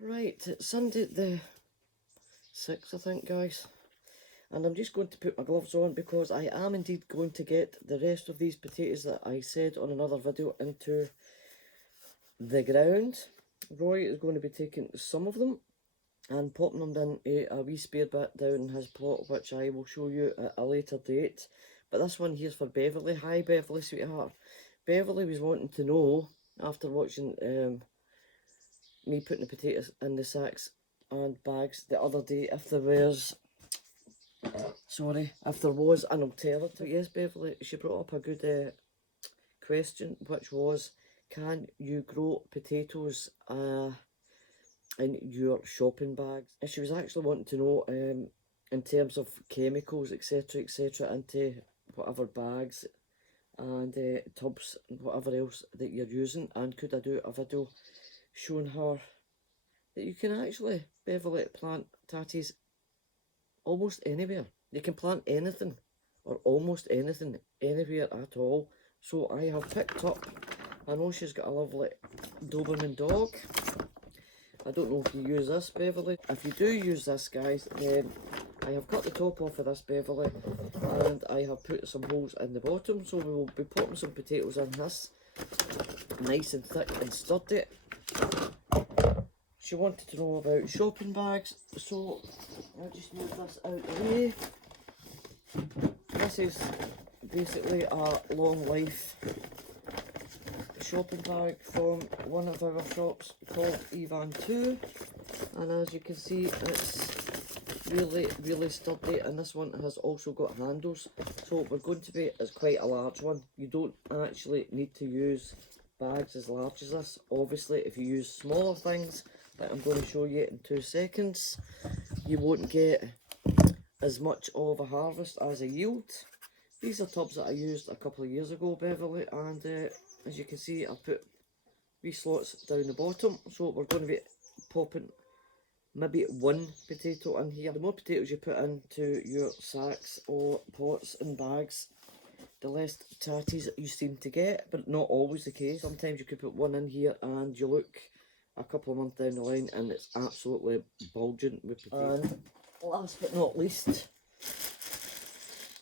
Right, it's Sunday the 6th, I think, guys. And I'm just going to put my gloves on because I am indeed going to get the rest of these potatoes that I said on another video into the ground. Roy is going to be taking some of them and popping them in a wee spare bit down his plot, which I will show you at a later date. But this one here's for Beverley. Hi Beverley, sweetheart. Beverley was wanting to know, after watching me putting the potatoes in the sacks and bags the other day, if there was an alternative. Yes, Beverley, she brought up a good question, which was, can you grow potatoes in your shopping bags? And she was actually wanting to know in terms of chemicals, etc, into whatever bags and tubs and whatever else that you're using, and could I do a video showing her that you can actually, Beverley, plant tatties almost anywhere. You can plant anything, or almost anything, anywhere at all. So I have picked up, I know she's got a lovely Doberman dog. I don't know if you use this, Beverley. If you do use this, guys, then I have cut the top off of this, Beverley, and I have put some holes in the bottom. So we will be putting some potatoes in this, nice and thick and sturdy. She wanted to know about shopping bags, so I'll just move this out of the way. This is basically a long life shopping bag from one of our shops called Evan 2, and as you can see, it's really sturdy, and this one has also got handles, so we're going to be, it's quite a large one. You don't actually need to use bags as large as this. Obviously, if you use smaller things that I'm going to show you in 2 seconds, you won't get as much of a harvest as a yield. These are tubs that I used a couple of years ago, Beverley, and as you can see, I put wee slots down the bottom, so we're going to be popping maybe one potato in here. The more potatoes you put into your sacks or pots and bags, the less tatties you seem to get, but not always the case. Sometimes you could put one in here and you look a couple of months down the line and it's absolutely bulging with potatoes. And last but not least,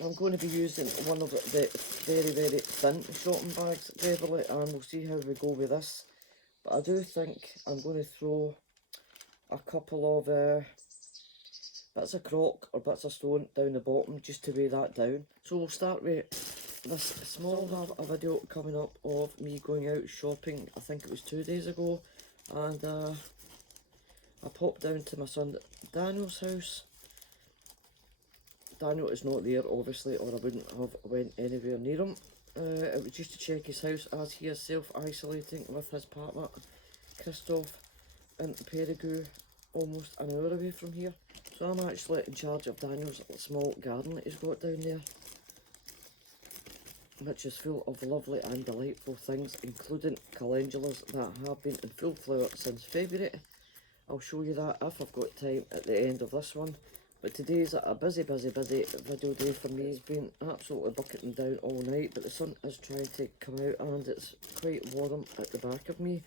I'm going to be using one of the very thin shopping bags, Beverley, and we'll see how we go with this. But I do think I'm going to throw a couple of bits of crock or bits of stone down the bottom just to weigh that down. So we'll start with this small. I have a video coming up of me going out shopping, I think it was 2 days ago, and I popped down to my son Daniel's house. Daniel is not there, obviously, or I wouldn't have went anywhere near him. It was just to check his house, as he is self-isolating with his partner Christoph in Parcoul, almost an hour away from here. So I'm actually in charge of Daniel's small garden that he's got down there, which is full of lovely and delightful things, including calendulas that have been in full flower since February. I'll show you that if I've got time at the end of this one. But today's a busy video day for me. It's been absolutely bucketing down all night, but the sun is trying to come out and it's quite warm at the back of me.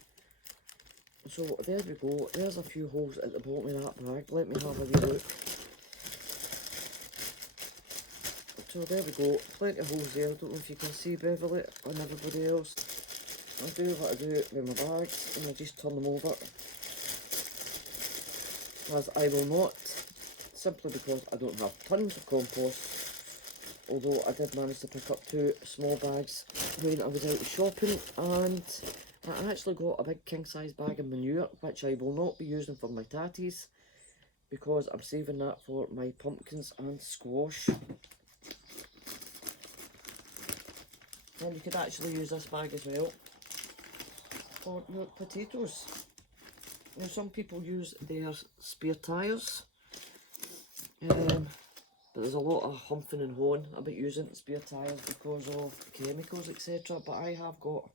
So there we go, there's a few holes at the bottom of that bag. Let me have a wee look. So there we go, plenty of holes there. I don't know if you can see, Beverley and everybody else. I'll do what I do with my bags and I just turn them over, as I will not, simply because I don't have tons of compost, although I did manage to pick up 2 small bags when I was out shopping, and I actually got a big king size bag of manure, which I will not be using for my tatties because I'm saving that for my pumpkins and squash. And you could actually use this bag as well for your potatoes. Now, some people use their spare tyres, but there's a lot of humping and hawing about using spare tyres because of chemicals, etc. But I have got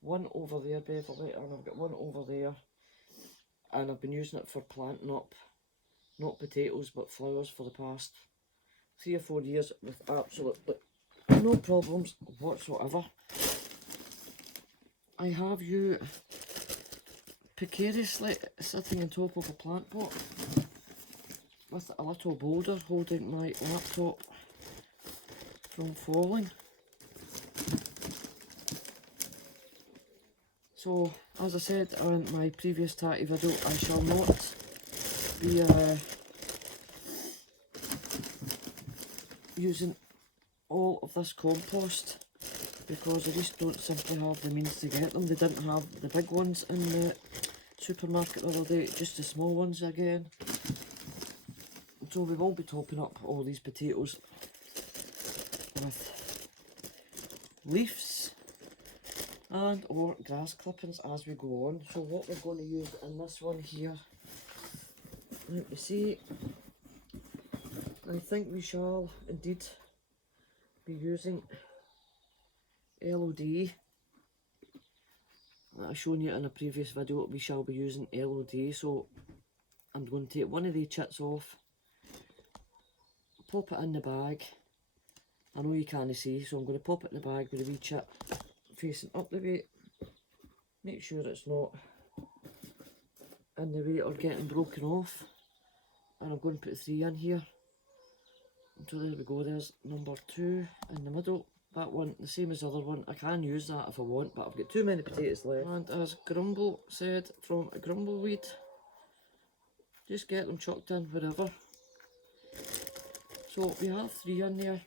one over there, Beverley, and I've got one over there, and I've been using it for planting up, not potatoes, but flowers for the past 3 or 4 years with absolutely no problems whatsoever. I have you precariously sitting on top of a plant pot with a little boulder holding my laptop from falling. So, as I said in my previous tatty video, I shall not be using all of this compost because I just don't simply have the means to get them. They didn't have the big ones in the supermarket the other day, just the small ones again. So we will be topping up all these potatoes with leaves and or grass clippings as we go on. So what we're going to use in this one here, let me see, I think we shall indeed be using LOD. I've shown you in a previous video we shall be using LOD, so I'm going to take one of the chits off, pop it in the bag. I know you can't see, so I'm going to pop it in the bag with a wee chit facing up the way. Make sure it's not in the way or getting broken off. And I'm going to put 3 in here. So there we go, there's number 2 in the middle. That one, the same as the other one. I can use that if I want, but I've got too many potatoes left. And as Grumble said from a grumbleweed, just get them chucked in wherever. So we have 3 in there.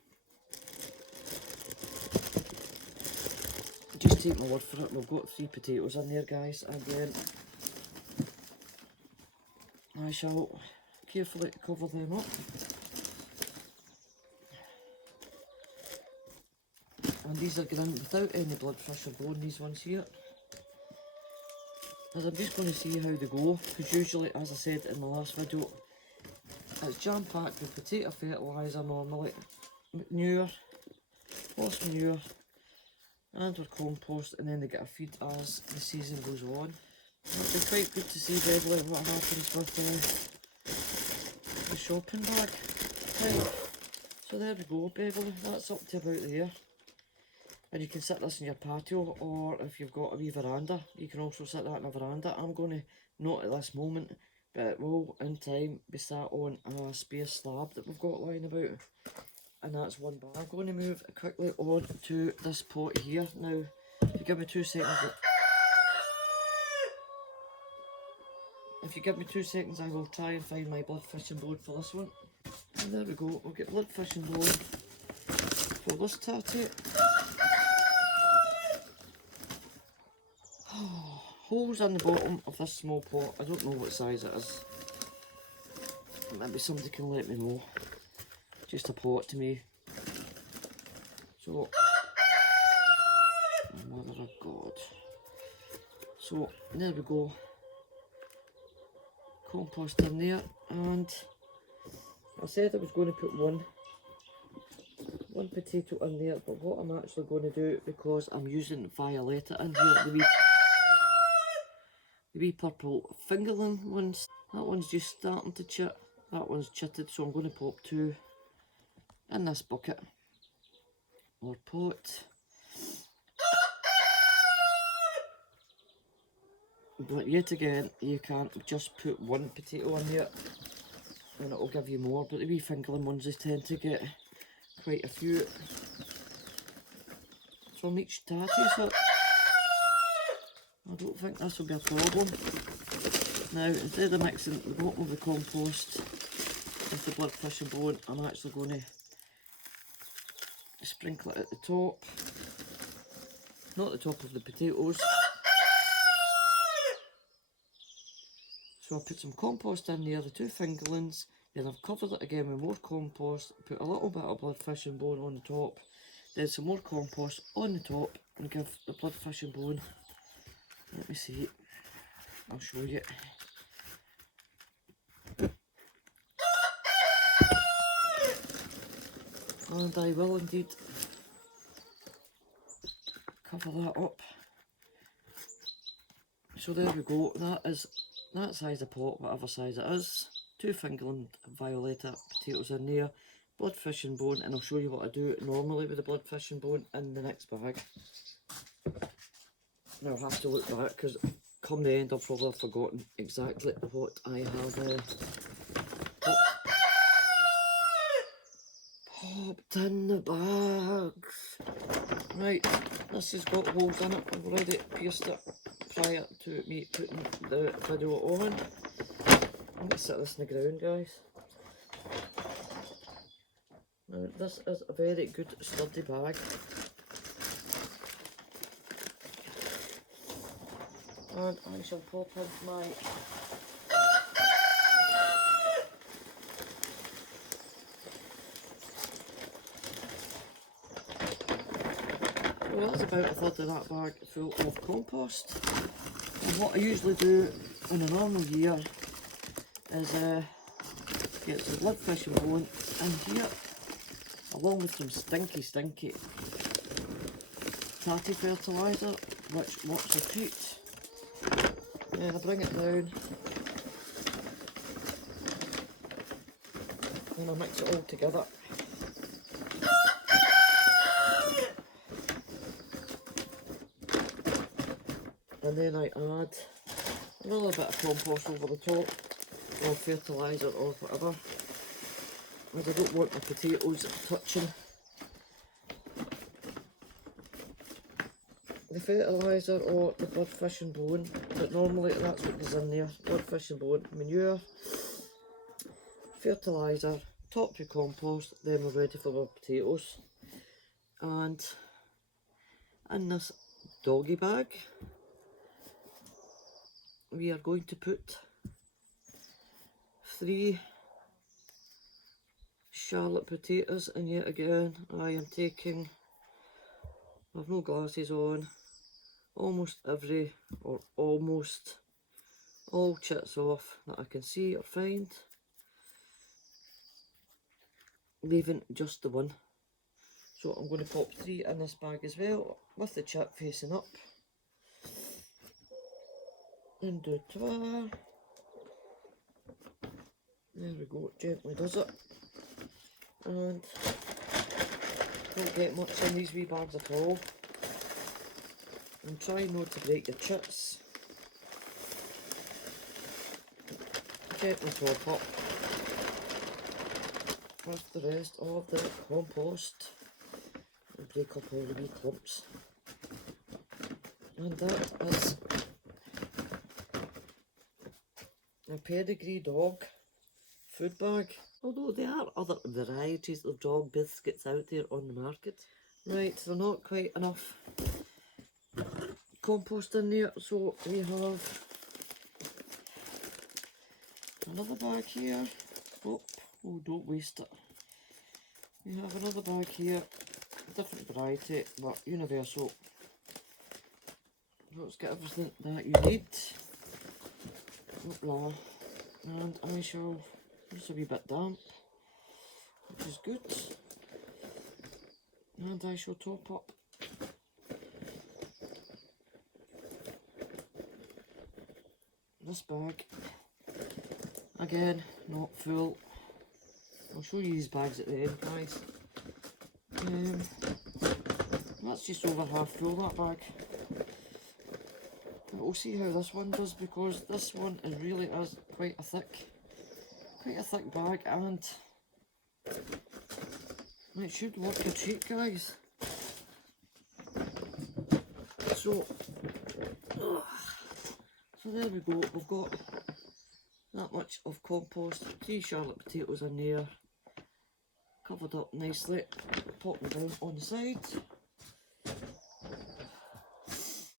Just take my word for it, we've got 3 potatoes in there, guys, and then I shall carefully cover them up. And these are going in without any bloodfish or bone, these ones here. As I'm just going to see how they go, because usually, as I said in my last video, it's jam-packed with potato fertiliser normally, manure, horse manure, and our compost, and then they get a feed as the season goes on. It'll be quite good to see, Beverley, what happens with the shopping bag type. So there we go, Beverley, that's up to about there. And you can sit this in your patio, or if you've got a wee veranda, you can also sit that in a veranda. I'm going to, not at this moment, but it will in time be sat on a spare slab that we've got lying about. And that's one bag. I'm going to move quickly on to this pot here. Now, if you give me 2 seconds, I will try and find my blood fishing bone for this one. And there we go, we'll get blood fishing bone for this tatty. Holes in the bottom of this small pot. I don't know what size it is. Maybe somebody can let me know. Just a pot to me. So, mother of God. So, there we go. Compost in there, and I said I was going to put one potato in there, but what I'm actually going to do, because I'm using Violetta in here, the wee purple fingerling ones, that one's just starting to chit, that one's chitted, so I'm going to pop 2 in this bucket or pot. But yet again, you can't just put 1 potato in there and it'll give you more, but the wee fingerling ones, they tend to get quite a few from each tatty, so I don't think this will be a problem. Now, instead of mixing the bottom of the compost with the blood fish and bone, I'm actually going to sprinkle it at the top, not the top of the potatoes. So I'll put some compost in there, the 2 fingerlings, then I've covered it again with more compost, put a little bit of blood fish and bone on the top, then some more compost on the top, and give the blood fish and bone, let me see, I'll show you. And I will indeed cover that up. So there we go, that is that size of pot, whatever size it is. 2 fingerling Violetta potatoes in there, blood fish and bone, and I'll show you what I do normally with the blood fish and bone in the next bag. Now I'll have to look back because come the end I'll probably have forgotten exactly what I have popped in the bags. Right, this has got holes in it. I've already pierced it prior to me putting the video on. I'm going to set this in the ground, guys. Now, this is a very good sturdy bag. And I shall pop in my well, that's about a third of that bag full of compost. And what I usually do in a normal year is get some blood fish and bone in here, along with some stinky tatty fertiliser, which works a treat. Then I bring it down and I mix it all together. And then I add another bit of compost over the top, or fertiliser or whatever, as I don't want my potatoes touching the fertiliser or the blood fish and bone, but normally that's what goes in there: blood fish and bone, manure, fertiliser, topped with compost, then we're ready for our potatoes. And in this doggy bag we are going to put 3 Charlotte potatoes, and yet again I am taking, I've no glasses on, almost every, or almost all chits off that I can see or find, leaving just the one. So I'm going to pop 3 in this bag as well, with the chip facing up. Un, deux, trois. There we go, gently does it. And don't get much in these wee bags at all. And try not to break your chits. Gently top up with the rest of the compost and break up all the wee clumps. And that is a pedigree dog food bag. Although there are other varieties of dog biscuits out there on the market. Right, so not quite enough compost in there, so we have another bag here. Oh, don't waste it. We have another bag here, different variety, but universal. So it's got everything that you need. Hoopla. And I shall, it's a wee bit damp, which is good. And I shall top up this bag. Again, not full. I'll show you these bags at the end, guys. That's just over half full, that bag. But we'll see how this one does, because this one is really is quite a thick bag, and it should work a treat, guys. So there we go. We've got that much of compost, 3 Charlotte potatoes in there, covered up nicely. Pop them down on the side.